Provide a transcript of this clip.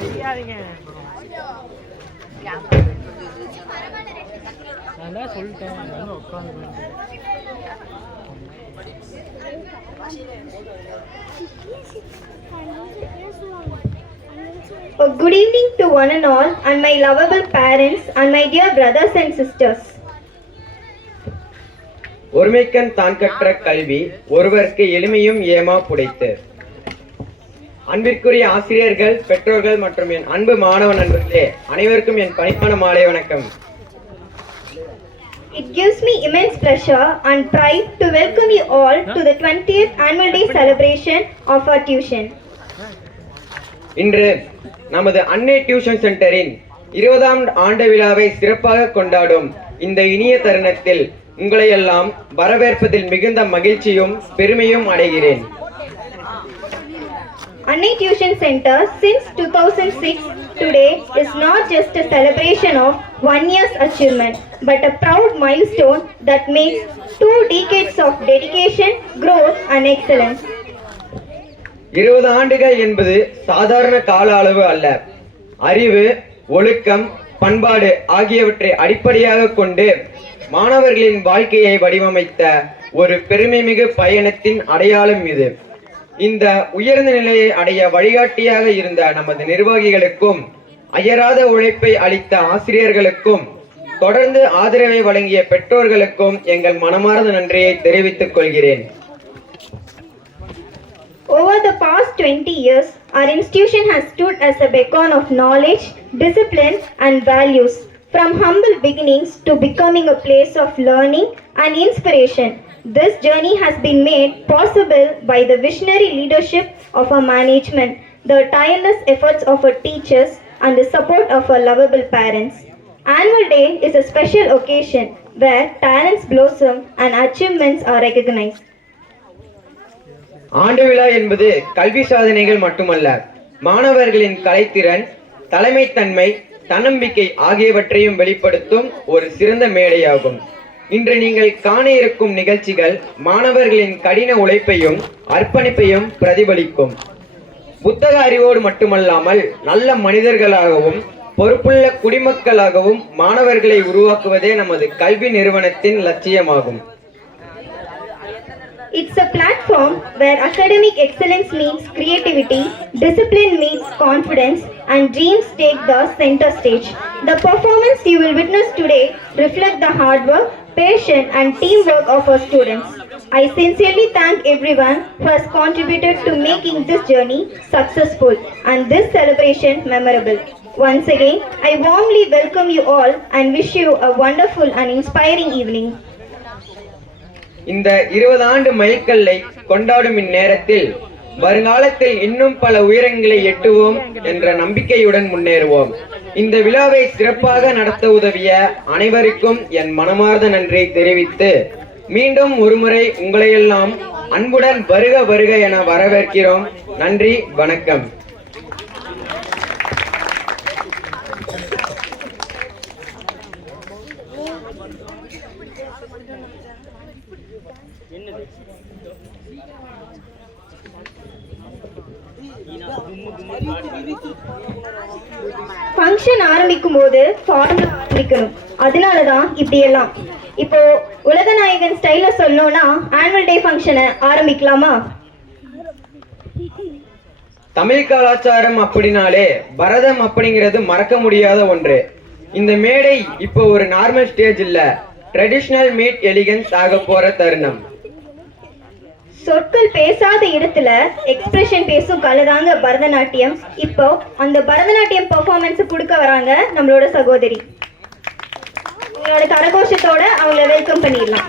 Good evening to one and all, and my lovable parents, and my dear brothers and sisters. ஒருமைக்கண் தான் கற்ற கல்வி ஒருவருக்கு எளிமையும் ஏமா புடைத்து. அன்பிற்குரிய ஆசிரியர்கள், பெற்றோர்கள் மற்றும் என் அன்பு மாணவ நண்பர்களே, அனைவருக்கும் என் பணிவான மாலை வணக்கம். It gives me immense pleasure and pride to welcome you all to the 20th annual day celebration of our tuition. இன்று நமது அன்னை டியூஷன் சென்டரின் 20ஆம் ஆண்டு விழாவை சிறப்பாக கொண்டாடும் இந்த இனிய தருணத்தில் உங்களை எல்லாம் வரவேற்பதில் மிகுந்த மகிழ்ச்சியும் பெருமையும் அடைகிறேன். Annai Tuition Center since 2006 today is not just a celebration of 1 year's achievement, but a proud milestone that makes 2 decades of dedication, growth and excellence. 20 ஆண்டுகள் என்பது சாதாரண கால அளவு அல்ல. அறிவு, ஒழுக்கம், பண்பாடு ஆகியவற்றை அடிப்படையாக கொண்டு மாணவர்களின் வாழ்க்கையை வடிவமைத்த ஒரு பெருமைமிகு பயணத்தின் அடையாளம் இது. இந்த உயர்ந்த நிலையை அடைய வழிகாட்டியாக இருந்த நமது நிர்வாகிகளுக்கும், அயராத உழைப்பை அளித்த ஆசிரியர்களுக்கும், தொடர்ந்து ஆதரவை வழங்கிய பெற்றோர்களுக்கும் எங்கள் மனமார்ந்த நன்றியை தெரிவித்துக் கொள்கிறேன். Over the past 20 years, our institution has stood as a beacon of knowledge, discipline and values. From humble beginnings to becoming a place of learning and inspiration, this journey has been made possible by the visionary leadership of our management, the tireless efforts of our teachers, and the support of our lovable parents. Annual Day is a special occasion where talents blossom and achievements are recognized. ஆண்டு விழா என்பது கல்வி சாதனைகள் மட்டுமல்ல, மாணவர்களின் கலைத்திறன், தலைமைத்தன்மை, தன்னம்பிக்கை ஆகியவற்றையும் வெளிப்படுத்தும் ஒரு சிறந்த மேடையாகும். இன்று நீங்கள் காண இருக்கும் நிகழ்ச்சிகள் மாணவர்களின் கடின உழைப்பையும் அர்ப்பணிப்பையும் பிரதிபலிக்கும். புத்தக அறிவோடு மட்டுமல்லாமல் நல்ல மனிதர்களாகவும் பொறுப்புள்ள குடிமக்களாகவும் மாணவர்களை உருவாக்குவதே நமது கல்வி நிறுவனத்தின் லட்சியமாகும். It's a platform where academic excellence meets creativity, discipline meets confidence, and dreams take the center stage. The performance you will witness today reflect the hard work, patience, and teamwork of our students. I sincerely thank everyone who has contributed to making this journey successful and this celebration memorable. Once again, I warmly welcome you all and wish you a wonderful and inspiring evening. இந்த 20 ஆண்டு மைல்கல்லை கொண்டாடும் இந்நேரத்தில் வருங்காலத்தில் இன்னும் பல உயரங்களை எட்டுவோம் என்ற நம்பிக்கையுடன் முன்னேறுவோம். இந்த விழாவை சிறப்பாக நடத்த உதவிய அனைவருக்கும் என் மனமார்ந்த நன்றியை தெரிவித்து மீண்டும் ஒருமுறை உங்களையெல்லாம் அன்புடன் வருக வருக என வரவேற்கிறோம். நன்றி, வணக்கம். ஃபங்க்ஷன் ஆரம்பிக்கும் போது ஃபார்முலா ஆரம்பிக்கணும். அதனாலதான் இப்படி எல்லாம். இப்போ உலகநாயகன் ஸ்டைல சொல்லணும்னா ஆனுவல் டே ஃபங்க்ஷனை ஆரம்பிக்கலாமா? தமிழ் கலாச்சாரம் அப்படினாலே பரதம் அப்படிங்கிறது மறக்க முடியாத ஒன்று. இந்த மேடை இப்போ ஒரு நார்மல் ஸ்டேஜ் இல்ல, ட்ரெடிஷனல் மீட் எலிகன்ஸ் ஆக போற தருணம். சொற்கள் பேசாத இடத்துல எக்ஸ்பிரஷன் பேசும் கலைதாங்க பரதநாட்டியம். இப்போ அந்த பரதநாட்டியம் பெர்ஃபார்மன்ஸ் கொடுக்க வராங்க நம்மளோட சகோதரி. உங்களோட கரகோஷத்தோட அவங்கள வெல்கம் பண்ணிடலாம்.